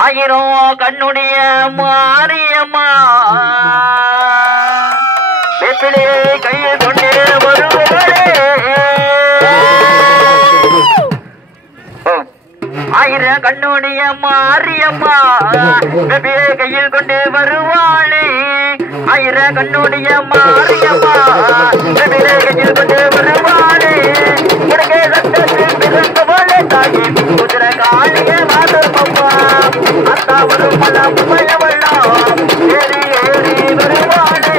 ஆயிரம் கண்ணுடைய மாரியம்மா வெப்பிலே கையில் கொண்டே வருவாளே ஆயிரம் கண்ணுடைய மாரியம்மா வெப்பிலே கையில் கொண்டே வருவாளே ஆயிரம் கண்ணுடைய மாரியம்மா வெப்பிலே கையில் கொண்டே வருவாளே உனக்கே சத்தத்தில் பிறந்தவளே தாயே குதிர காளிய மாதர்மம்மா அத்தா வரும் மலம் உமையவள்ளாம் ஏறி ஏறி வருவாளே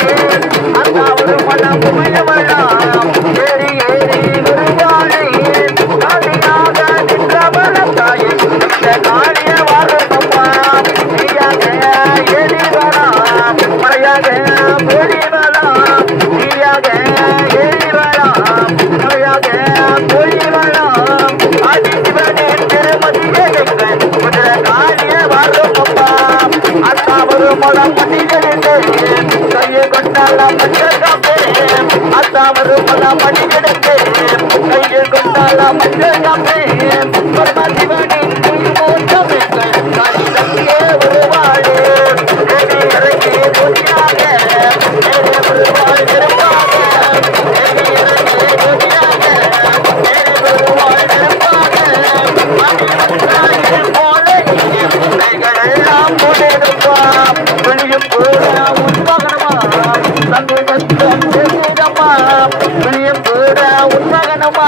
அத்தா வரும் மலம் உமையவள்ளாம் ஏறி ஏறி வருவாளே காளியாக நின்றவள தாயே இந்த காளிய மாதர்மம்மா நீயாக ஏறி வரலாம் மறையாக போடி வரலாம் நீயாக ஏறி வரலாம் மறையாக போடி வரலாம் ஆதிசிவனே திருமதியே குதிர காளிய மாதர்மம்மா அத்தா வரும் மலம் பணிகளிலே கையை கொண்டாலாம் மஞ்சள் காப்பே அத்தா வரும் மலம் பணிகளுக்கு கையில் கொண்டாலாம் மஞ்சள் காப்பே பரமசிவனின் மூச்சமே காளி தங்கியே வருவாளே தேவி இறங்கி பொதியாக வருவாள் திருப்பாக தேவி இறங்கி பொதியாக வருவாள் திருப்பாக எல்லாம் போனேருப்பா வெளியும் போட உண்மகனமா தங்கு சத்தம் கேட்கிடமா வெளியும் போட உண்மகனமா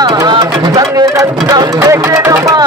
தங்கு சத்தம் கேட்கிடமா